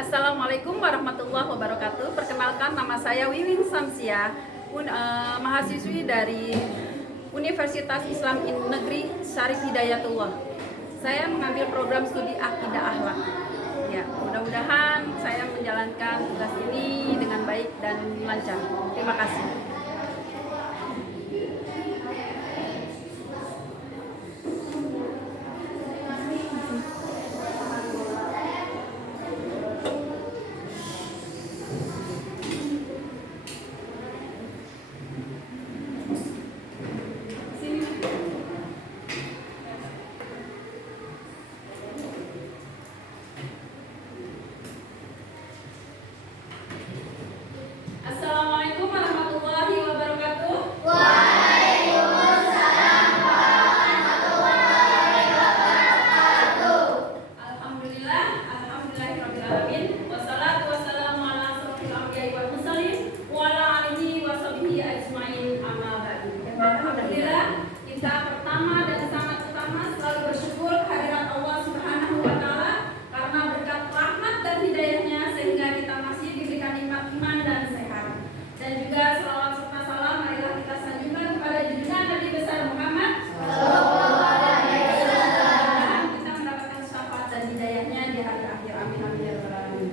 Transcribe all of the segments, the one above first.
Assalamualaikum warahmatullahi wabarakatuh. Perkenalkan, nama saya Wiwin Samsia, mahasiswi dari Universitas Islam Negeri Syarif Hidayatullah. Saya mengambil program studi Akidah Akhlak. Ya, mudah-mudahan saya menjalankan tugas ini dengan baik dan lancar. Terima kasih. Assalamualaikum warahmatullahi wabarakatuh. Waalaikumsalam warahmatullahi wabarakatuh. Alhamdulillahirabbil alamin. Wassalatu wassalamu ala asyrofil anbiya'i wal mursalin wa ala alihi washabihi ajmain, amma ba'du. Alhamdulillah, kita pertama dan sangat utama selalu bersyukur kehadirat Allah Subhanahu wa taala karena berkat rahmat dan hidayahnya sehingga kita masih diberikan nikmat iman dan sehat. Dan juga salawat serta salam marilah kita sanjungkan kepada junjungan Nabi besar Muhammad Sallallahu alaihi wasallam. kita mendapatkan syafaat dan hidayahnya di hari akhir. Amin amin ya rabbal alamin.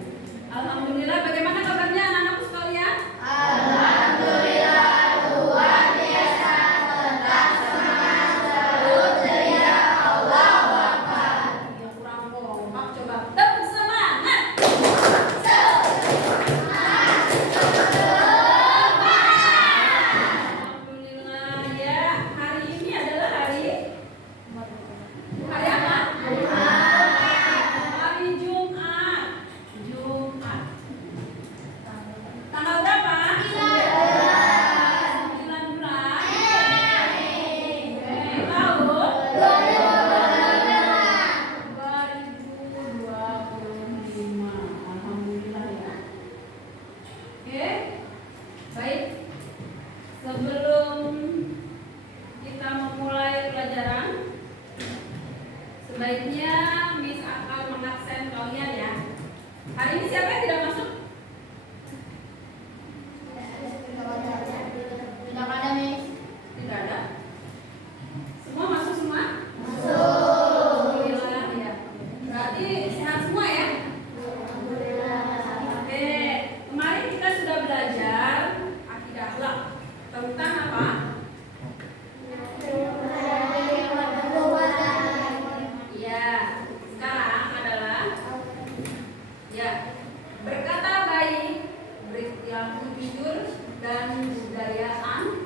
Alhamdulillah, bagaimana kabarnya anak-anakku sekalian? Alhamdulillah, luar biasa, tetap semangat, terus ceria, Allahu Akbar. Yang kurang kompak, coba tetap semangat. Alhamdulillah ya, hari ini adalah hari apa? Hari Jumat. Tanggal berapa? 9 bulan. Tahun 2025. Alhamdulillah ya. Oke, baik. Sebelum kita memulai pelajaran, sebaiknya Miss akan mengabsen kalian ya. Hari ini siapa yang tidak masuk? Tidak ada, Miss. Tidak ada. Semua masuk semua? Masuk. Alhamdulillah ya. Berarti sehat semua ya? Oke, kemarin kita sudah belajar akidah akhlak tentang apa? Ya, sekarang adalah ya berkata baik, berperilaku jujur dan budaya anti.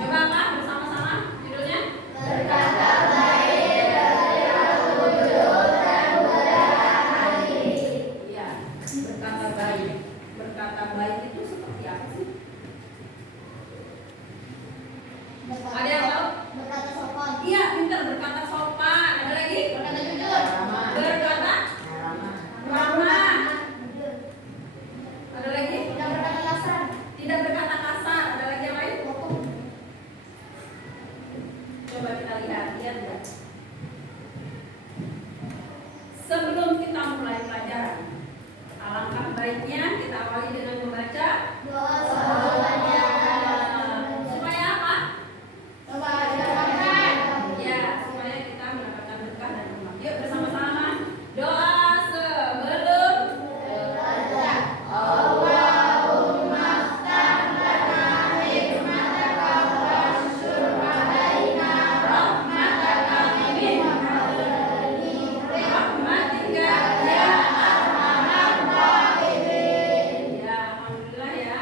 Coba apa bersama-sama judulnya? Berkata baik, berperilaku jujur, dan budaya anti. Ya, berkata baik. Berkata baik itu seperti apa sih? Ada yang tahu? Berkata sopan. Iya, pintar, berkata sopan. Ada lagi? Berkata jujur. Berkata ramah. Ada lagi? Tidak berkata kasar. Tidak berkata kasar. Ada lagi yang lain? Coba kita lihat ya. Sebelum kita mulai pelajaran, alangkah baiknya kita awali dengan membaca Doa semuanya. supaya apa? Supaya berkah. Ya, supaya kita mendapatkan berkah dan rahmat. Yuk bersama-sama doa sebelum Berkata, Allahumma ftah lana hikmataka wansyur alaina rahmataka min rahmatika ya arhamar rahimin. Ya, alhamdulillah ya.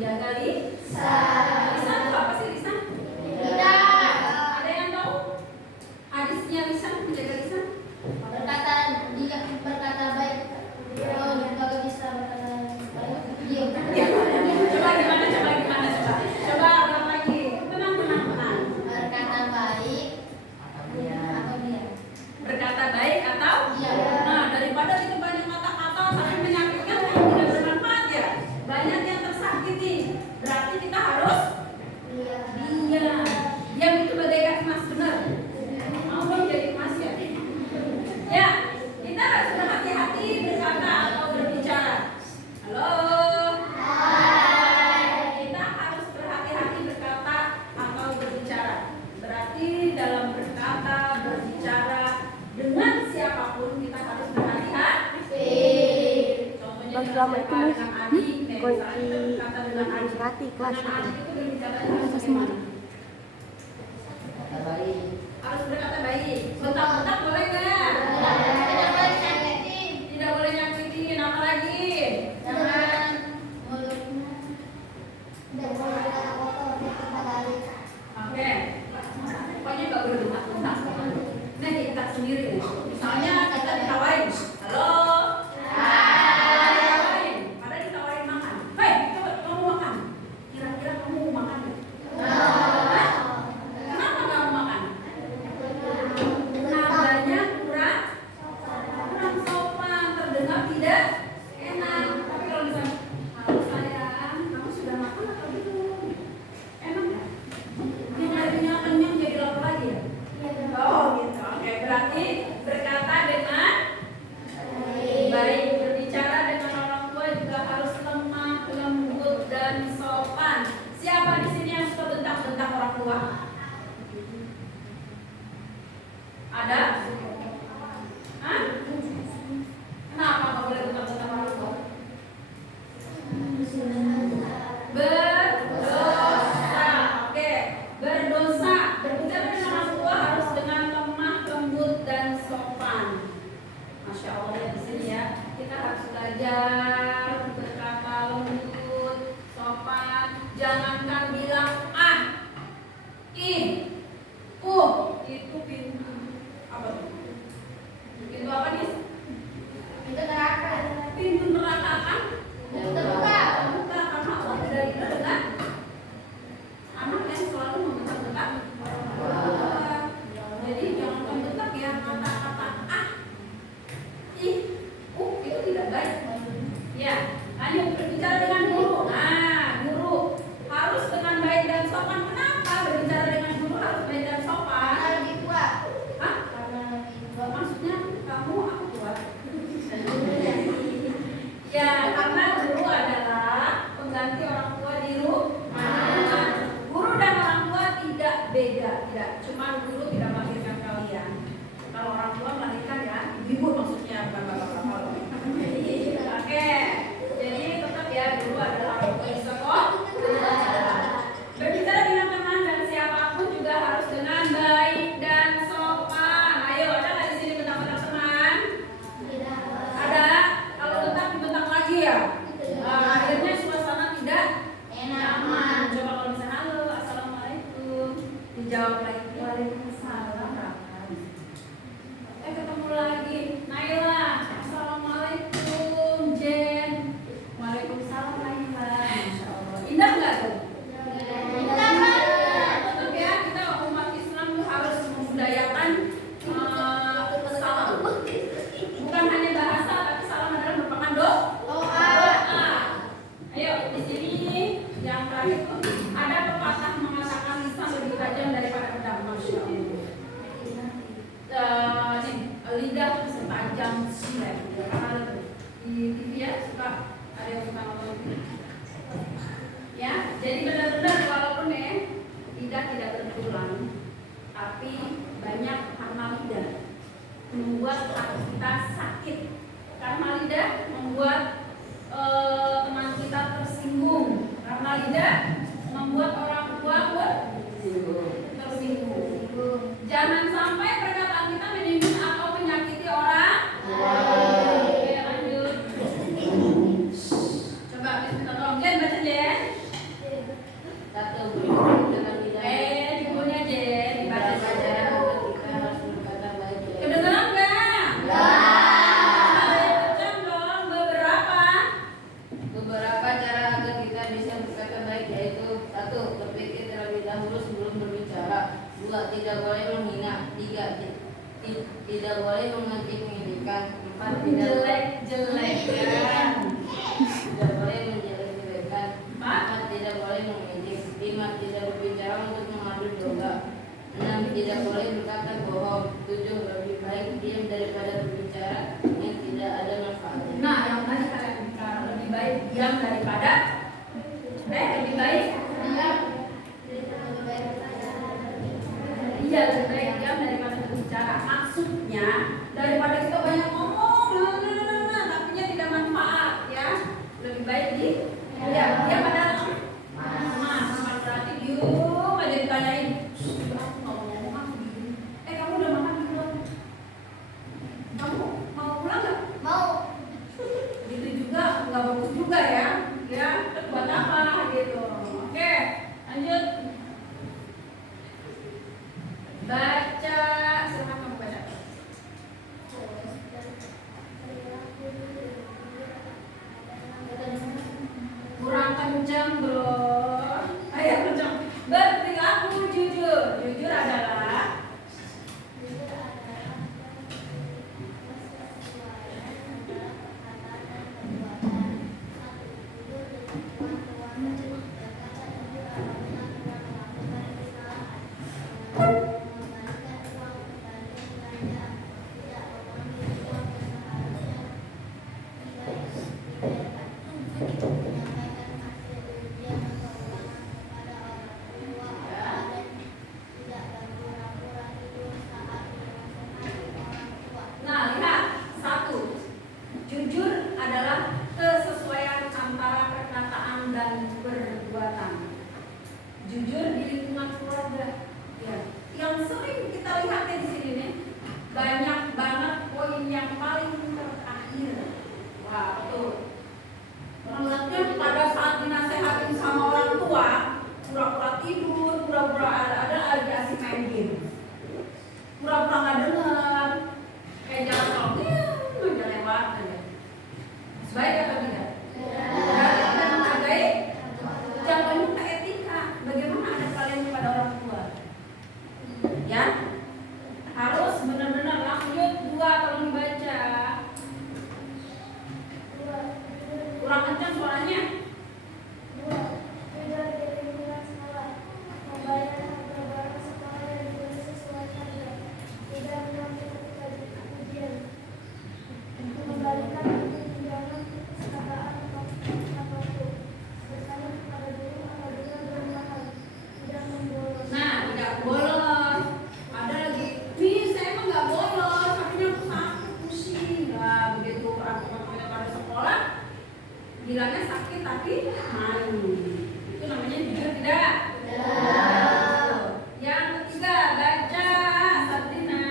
menjaga lisan itu apa sih lisan? Tidak. Ada yang tahu? Hadisnya lisan, menjaga lisan? Berkata baik. Oh, kalau bisa berkata baik. Diam. Coba gimana? Coba ulang lagi. Tenang. Berkata baik. Atau diam. Berkata baik atau? Iya. Nah, daripada itu banyak kata-kata sampai menyakitkan, tidak bermanfaat ya. Banyak yang tersakiti. Berarti kita harus diam. Diam itu bagaikan emas, benar? Mau dong jadi emas ya? Ya, kita harus berhati-hati berkata atau berbicara. Halo. Kita harus berhati-hati berkata atau berbicara. Berarti dalam berkata, berbicara dengan siapapun kita harus berhati-hati. Contohnya Selama itu dengan adik, kunci berkata dengan adik. berarti kelas Dengan adik itu berbicara Kelas bagaimana? Harus berkata baik. Bentak-bentak boleh nggak? Tidak boleh sakiti. Tidak boleh nyakitin. Apa lagi? Jangan mulutnya. Tidak boleh berkata kotor di tempat lain. Oke. Pokoknya nggak boleh bentak-bentak. Nah, kita sendiri nih. Misalnya kita ditawarin, halo. Ditawarin. Padahal ditawarin makan. Hei, coba kamu makan. Kira-kira kamu mau makan nggak? Hah? Kenapa nggak mau makan? Nadanya kurang sopan, terdengar tidak enak. Tapi kalau misalnya, halo sayang, kamu sudah makan atau belum? Enak nggak? Yang tadinya kenyang jadi lapar lagi ya? Oh gitu. Oke, berarti berkata dengan baik, berbicara dengan orang tua juga harus lemah, lembut dan sopan. Siapa di sini yang suka bentak-bentak orang tua? Ada? Hah? Kenapa nggak boleh bentak-bentak orang tua? Berdosa. Oke, berdosa. Berbicara dengan orang tua harus dengan lemah, lembut dan sopan. Masya Allah ya di sini ya. Kita harus belajar berkata lembut, sopan. Jangankan bilang ih, itu pintu apa tuh? Pintu apa nih? Itu neraka. Pintu neraka kan? Terbuka. Terbuka karena Allah tidak ridho dengan anak yang selalu membentak-bentak. Jadi jangan membentak ya kata-kata ih, itu tidak baik. Ya, lanjut berbicara dengan guru. Nah, guru harus dengan baik dan sopan. Kenapa berbicara dengan guru harus baik dan sopan? Karena lebih tua. Hah? Karena lebih tua. Maksudnya kamu aku tua? Ya, karena guru adalah pengganti orang tua di rumah. Guru dan orang tua tidak beda, tidak. Cuma guru tidak melahirkan kalian. Kalau orang tua melahirkan ya, ibu maksudnya bukan bapak-bapak. Oke, jadi tetap ya guru adalah orang tua di sekolah. Berbicara dengan teman dan siapapun juga harus dengan baik dan sopan. Ayo, ada nggak di sini bentak-bentak teman? Ada. Kalau bentak dibentak lagi ya. Akhirnya suasana tidak nyaman. Coba kalau misalnya halo, assalamualaikum, dijawab lagi waalaikumsalam. Ketemu lagi, Naila, assalamualaikum, Jen, waalaikumsalam Naila. Masya Allah. Indah nggak tuh? Tetap ya, kita umat Islam tuh harus membudayakan salam. Bukan hanya bahasa, tapi salam adalah merupakan doa. Ayo, di sini yang terakhir tuh ada pepatah mengatakan lisan lebih tajam daripada pedang. Masya Allah. Lidah setajam silet. Karena di TV ya suka ada yang suka nonton. Ya, jadi benar-benar walaupun lidah tidak bertulang, tapi banyak karena lidah membuat hati kita sakit. Karena lidah membuat teman kita tersinggung. Karena lidah membuat orang tua pun tersinggung. Jangan sampai perkataan kita menyinggung atau menyakiti orang. Oke, lanjut. Coba minta tolong Jen, baca Jen. 2. Tidak boleh menghina. 3. Tidak boleh mengejek-ngejekkan. 4. Jelek-jelekan. Tidak boleh menjelek-jelekan. 4. Tidak boleh mengejek. 5. Tidak berbicara untuk mengadu domba. 6. Tidak boleh berkata bohong. 7. Lebih baik diam daripada berbicara yang tidak ada manfaatnya. Nah, yang tadi kalian bicara lebih baik diam daripada lebih baik iya lebih baik diam daripada berbicara. Maksudnya daripada kita banyak ngomong, tapi tidak manfaat ya. Lebih baik diam pada sama berarti diam aja ditanyain. Kamu udah makan belum? Kamu mau pulang nggak? Mau. Gitu juga nggak bagus juga ya. Ya, buat apa gitu. Oke, lanjut. Baca, silakan kamu baca. Kurang kencang bro. Ayo kencang. Berperilaku jujur. Jujur adalah nah, lihat. 1. Jujur adalah kesesuaian antara perkataan dan perbuatan. Jujur di lingkungan keluarga. Ya. Yang sering kita lihat di sini nih, banyak banget poin yang paling terakhir. Wah, betul. Menurutnya pada saat dinasehatin sama orang tua, pura-pura tidur, pura-pura ada lagi asik main game, pura-pura nggak dengar, kayak jalan tol, aja lewat aja. Sebaik atau tidak? Berarti kita menghargai jatuhnya ke etika. Bagaimana ada kalian kepada orang tua? Ya, harus benar-benar lanjut. 2 kalau dibaca. Kurang kencang suaranya. Nah, tidak bolos. Ada lagi, nih saya emang nggak bolos, tapi aku sakit pusing. Nah, begitu peraturan pada sekolah, bilangnya sakit tapi main. Itu namanya jujur tidak? Yang ketiga, baca Sabrina.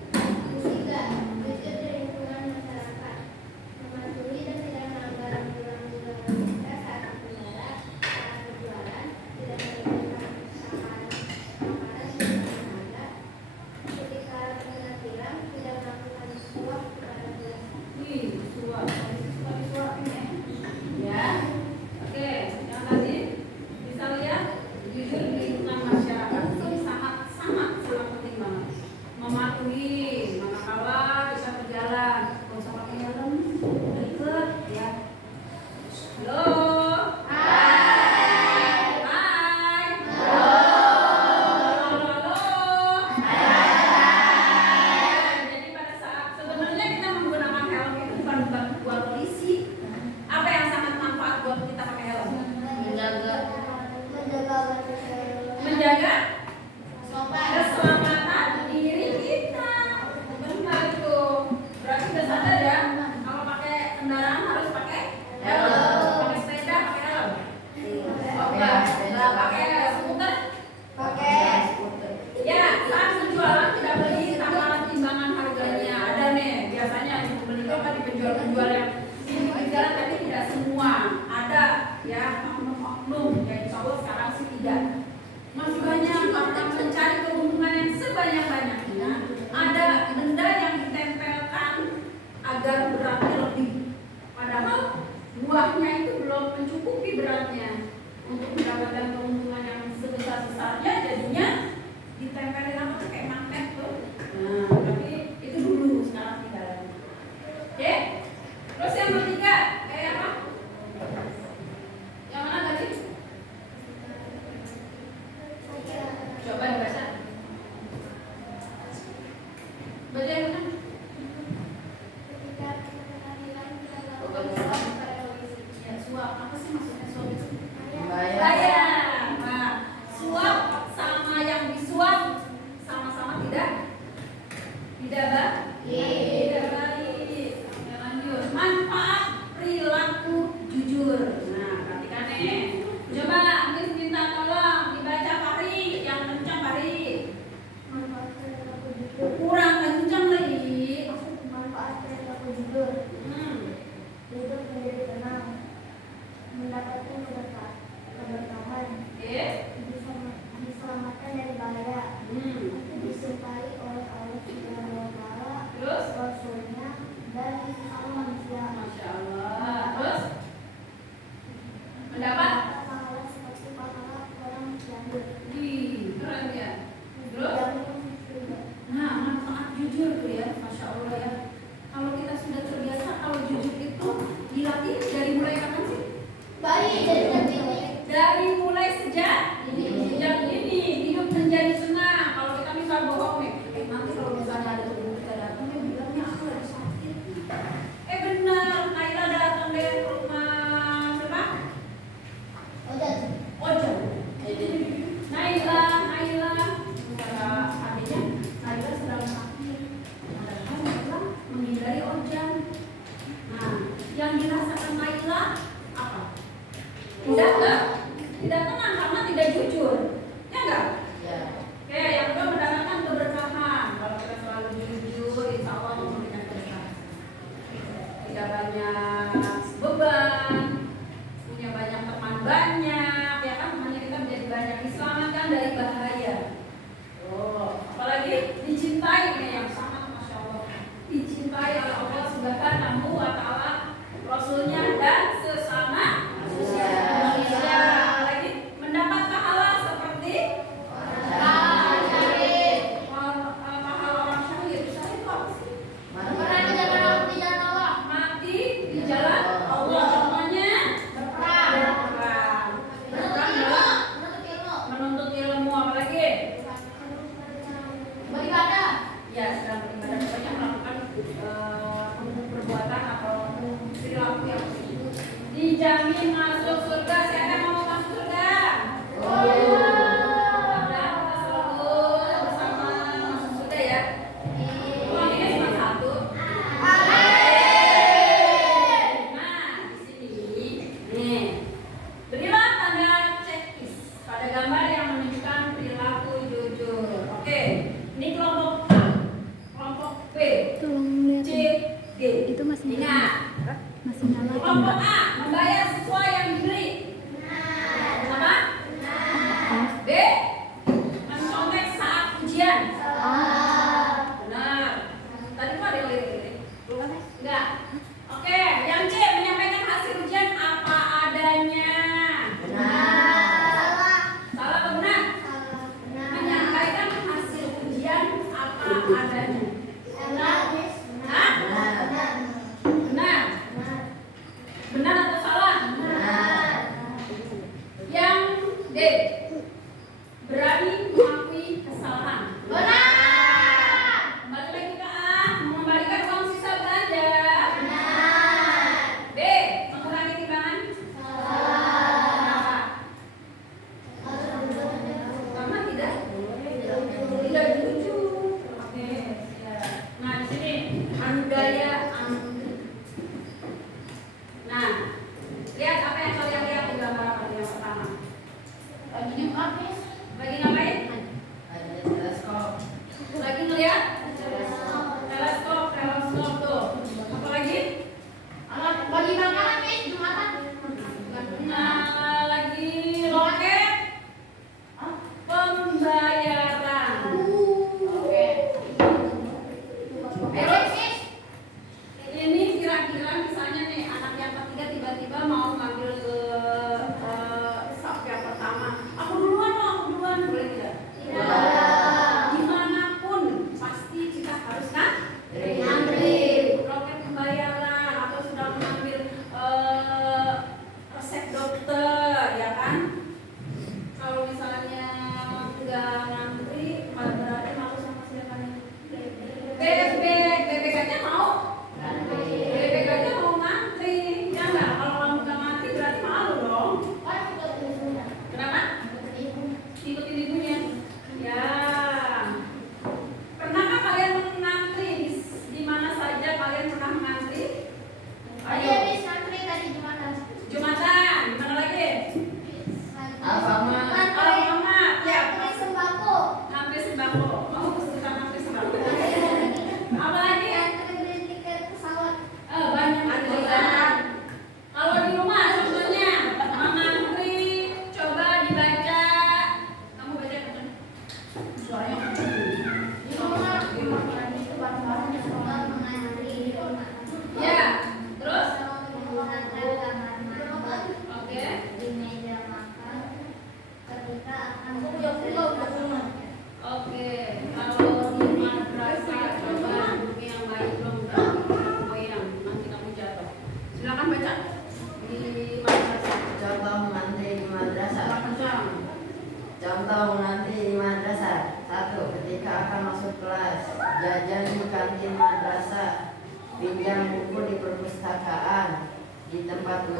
3. Jujur di lingkungan masyarakat. Mematuhi dan tidak melanggar aturan-aturan kita saat berjualan, tidak memberikan kesalahan makanan yang berharga. Ketika penampilan, tidak melakukan suap kepada gelas. Wih, suap ini ya. Oke, yang tadi bisa lihat jujur di lingkungan masyarakat ini sangat penting banget. Mematuhi manakala bisa berjalan, kalau usah pakai helm, deket ya. Halo. Hai. Halo. Jadi pada saat sebenarnya kita menggunakan helm itu bukan buat polisi. Apa yang sangat manfaat buat kita pakai helm? Menjaga keselamatan diri kita. Benar itu. Berarti udah sadar ya, kalau pakai kendaraan harus pakai helm. Pakai sepeda pakai helm. Nggak pakai skuter. Ya, saat penjualan tidak beli tanpa timbangan harganya. Ada nih, biasanya di pembeli itu kan di penjual-penjual yang di jalan, tapi tidak semua. Ada ya, oknum. Ya, insya Allah sekarang sih tidak. Masih banyak orang mencari keuntungan yang sebanyak-banyaknya. Ada benda yang ditempelkan agar beratnya lebih. Padahal buahnya itu belum mencukupi beratnya untuk mendapatkan keuntungan yang sebesar-besarnya, jadinya ditempel ini hidup menjadi senang. Kalau kita misal bohong nih, nanti kalau misalnya ada teman kita datang, dia bilangnya aku lagi sakit. Benar, Naila datang deh ke rumah siapa? Ojan. Naila, kata adiknya, Naila sedang sakit. Padahal Naila menghindari Ojan. Nah, yang dirasakan Naila apa? Tidak tenang karena tidak jujur, ya enggak? Ya. Oke, yang kedua mendapatkan keberkahan. Kalau kita selalu jujur, insya Allah memberikan keberkahan. Tidak banyak beban, punya banyak teman banyak, ya kan? Temannya kita menjadi banyak, diselamatkan dari bahaya. Apalagi dicintai nih yang sangat masya Allah, dicintai oleh Allah Subhanahu wa Ta'ala, Rasulnya dan sesama manusia. Apalagi mendapat pahala seperti pahala orang syahid. Syahid itu apa sih? Mati di jalan Allah. Contohnya berperang. Berperang dalam menuntut ilmu. Apalagi? Beribadah. Ya, sedang beribadah. Pokoknya melakukan perbuatan atau perilaku yang positif. Dijamin masuk surga. Siapa yang mau masuk surga? Dan kita selalu bersama masuk surga ya. Uangnya cuma satu. Nah, di sini nih, berilah tanda checklist pada gambar yang menunjukkan perilaku jujur. Oke, ini kelompok A, kelompok B, Tolong C, lihat. D. Itu masih Ingat, masih nyala atau kelompok enggak? A membayar sesuai yang diberi. Apa? B, mencontek saat ujian. Benar. Tadi kok ada yang lirik-lirik? Enggak. Oke, yang C menyampaikan hasil ujian apa adanya. Salah atau benar? Menyampaikan hasil ujian apa adanya. Hah? Benar. Benar atau salah? Yang D, berani mengakui kesalahan. Kembali lagi ke A, mengembalikan uang sisa belanja. B, mengurangi timbangan. Kenapa? Karena tidak jujur. Oke, siap. Nah, di sini andaya anggi. Nah, lihat apa yang kalian lihat di gambar apa yang pertama? Lagi ngapain? Ada teleskop. Lagi ngeliat? Teleskop tuh. Apa lagi? Nah, lagi loket pembayaran. Ini kira-kira misalnya nih anak yang ketiga tiba-tiba mau ngambil ke sub yang pertama. Aku duluan, boleh tidak? Dimanapun pasti kita harus ngantri. Loket pembayaran atau sudah mengambil resep dokter, ya kan? Kalau misalnya nggak ngantri, berarti malu sama siapa nih? BPK nya mau? BPK nya mau ngantri, ya nggak? Kalau kamu nggak ngantri berarti malu dong. Kenapa? Ikutin ibunya. Ya. Pernahkah kalian mengantri? Di mana saja kalian pernah mengantri? Ayo. Jumatan. Di mana lagi? Alfamart. Alfamart. Ya. Sembako. Ngantri sembako. Kamu kesulitan ngantri sembako. Apa lagi? Tiket pesawat. Banyak antrian. Kalau di rumah contohnya mengantri, coba dibaca. Kamu baca kan? Suaranya kenceng. Di rumah itu barang-barang yang suka mengantri. Ya. Terus? Menggunakan kamar mandi. Oke. Di meja makan ketika akan Oke. Kalau di madrasah coba duduknya yang baik dong, goyang nanti kamu jatuh. Silakan baca di madrasah. Coba mengantri di madrasah. Kencang. Contoh menanti di madrasah. 1. Ketika akan masuk kelas, jajan di kantin madrasah, pinjam buku di perpustakaan, di tempat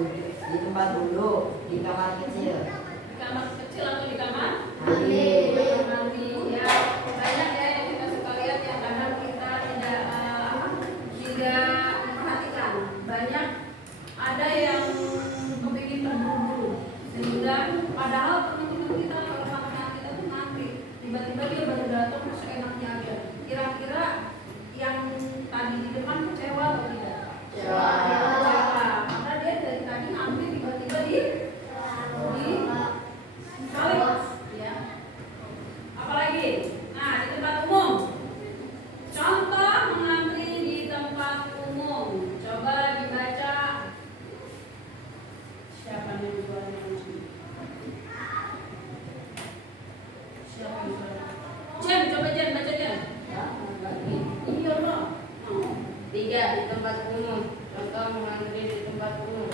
duduk, di kamar kecil. Di kamar kecil atau di kamar? Mandi. Mandi ya. Banyak ya yang kita suka lihat yang kadang kita tidak memperhatikan. Banyak ada yang kepingin terburu-buru sehingga padahal teman-teman kita kalau sama kita tuh ngantri, tiba-tiba dia baru datang terus enaknya aja. Kira-kira yang tadi di depan kecewa atau tidak? Kecewa. Karena dia dari tadi ngantri tiba-tiba di salib ya. Apalagi? Nah, di tempat umum. Contoh mengantri di tempat umum. Coba dibaca. Siapa yang jualan kunci? Siapa yang jualan? Jen, coba Jen, baca Jen. Ya, lagi. Iya loh. 3. Di tempat umum. Contoh mengantri di tempat umum.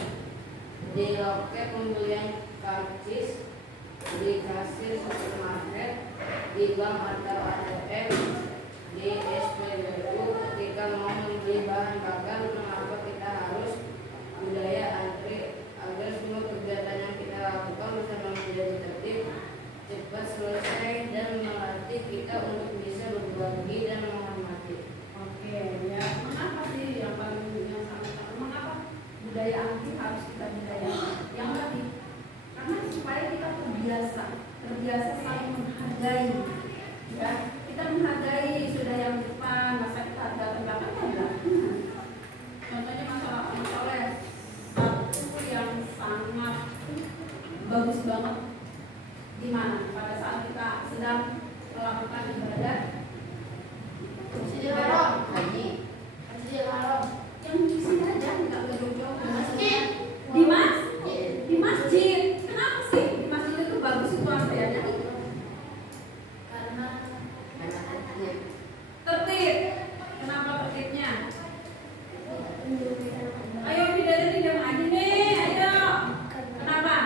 Di loket pembelian karcis, di kasir supermarket, di bank atau ATM, di SPBU ketika mau membeli bahan bakar. Mengapa kita harus budaya antri agar semua kegiatan yang kita lakukan bersama menjadi tertib, cepat selesai, dan melatih kita untuk bisa berbagi dan menghormati. Oke, ya. Mengapa sih yang paling yang sangat mengapa budaya antri harus kita budayakan? Yang tadi, karena supaya kita terbiasa saling menghargai, ya. Kita menghargai sudah yang depan, masa kita datang belakang kan enggak. Contohnya masalah satu yang sangat bagus banget di mana pada saat kita sedang melakukan ibadah Masjidil Haram. Haji. Masjidil Haram. yang di sini aja nggak jauh-jauh Masjid. di masjid. Kenapa sih di masjid itu bagus itu apa ya? Karena Tertib. Kenapa tertibnya? Ayo bidadari diam aja nih, ayo. Kenapa?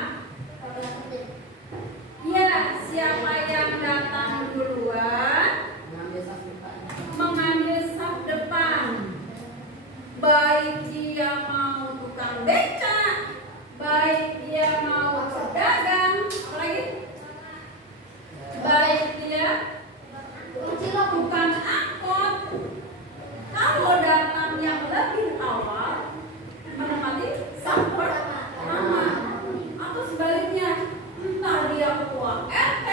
Iya, siapa yang datang duluan Mengambil saf depan. mengambil saf depan. Baik dia mau tukang beca, baik dia mau pedagang, apalagi? Baik dia bukan angkot. Kalau datang yang lebih awal menempati saf pertama, atau sebaliknya, entah dia ketua RT,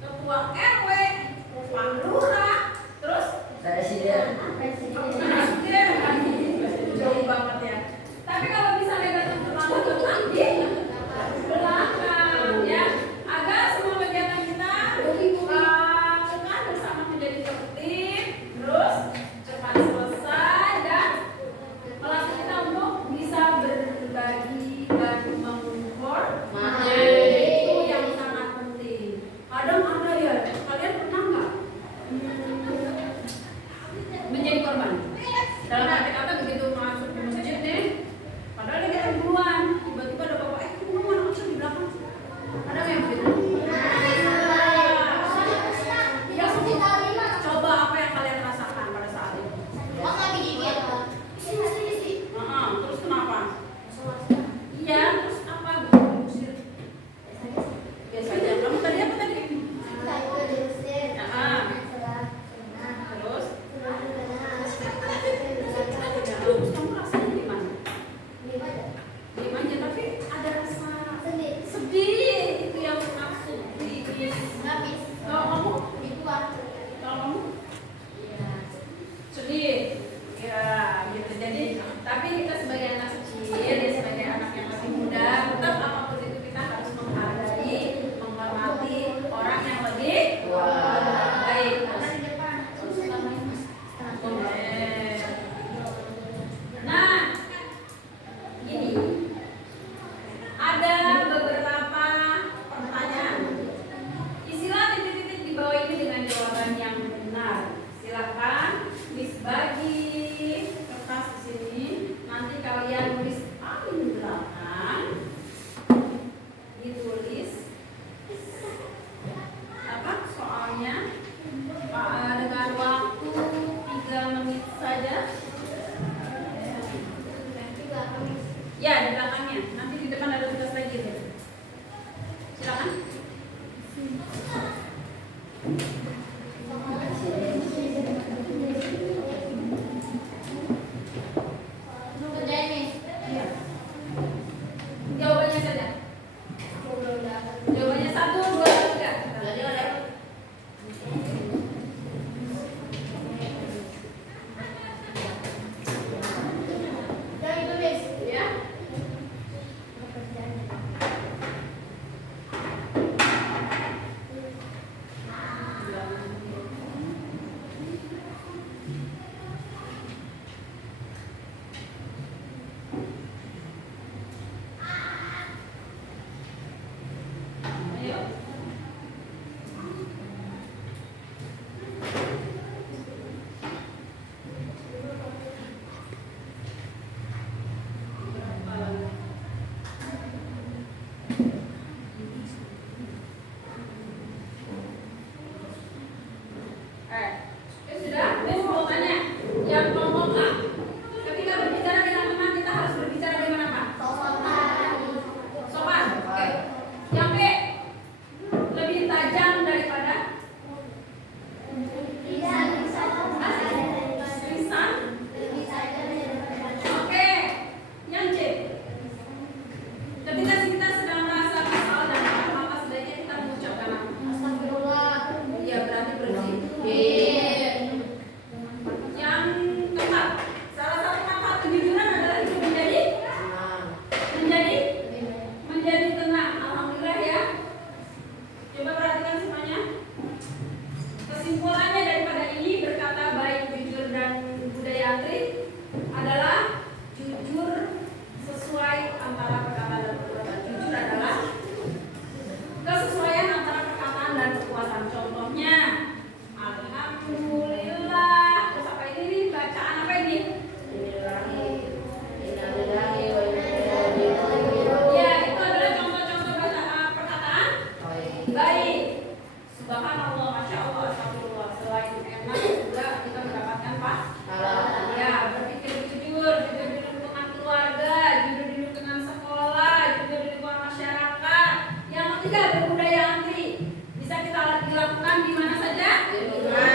ketua RW, Pak Lurah, terus Presiden. presiden, jauh banget ya. Tapi kalau misalnya datang pertama ke belakang ya, agar semua kegiatan kita lakukan bersama menjadi tertib, terus cepat selesai dan melatih kita untuk bisa berbagi dan menghormati. Itu yang sangat penting. Kerjain, Miss. Jawabannya saja. Jawabannya 1, 2, 3. Jadi oleh Yang itu, Miss. Ya. Ayo. Sudah, Miss mau tanya. Yang kelompok A, ketika berbicara dengan teman kita harus berbicara dengan apa? Sopan. Oke. Yang B, lebih tajam daripada lisan. Oke. Yang C, ketika kita sedang merasa kesal dan marah, maka sebaiknya kita mengucapkan apa? Astagfirullah. Ya berarti bersih. Yang keempat, salah satu manfaat kejujuran adalah hidup menjadi tenang. Alhamdulillah ya. Coba perhatikan semuanya. Kesimpulannya daripada ini berkata baik, jujur dan budaya antri adalah jujur sesuai antara perkataan dan perbuatan. Jujur adalah kesesuaian antara perkataan dan perbuatan. Contohnya, alhamdulillah. Terus apa ini nih? Bacaan apa ini? Ya, itu adalah contoh-contoh perkataan baik. Subhanallah, masya Allah, astagfirullah. Selain enak juga kita mendapatkan ya, berpikir jujur di lingkungan keluarga, jujur di lingkungan sekolah, jujur di lingkungan masyarakat. Yang ketiga, berbudaya antri. Bisa kita lakukan di mana saja? di rumah.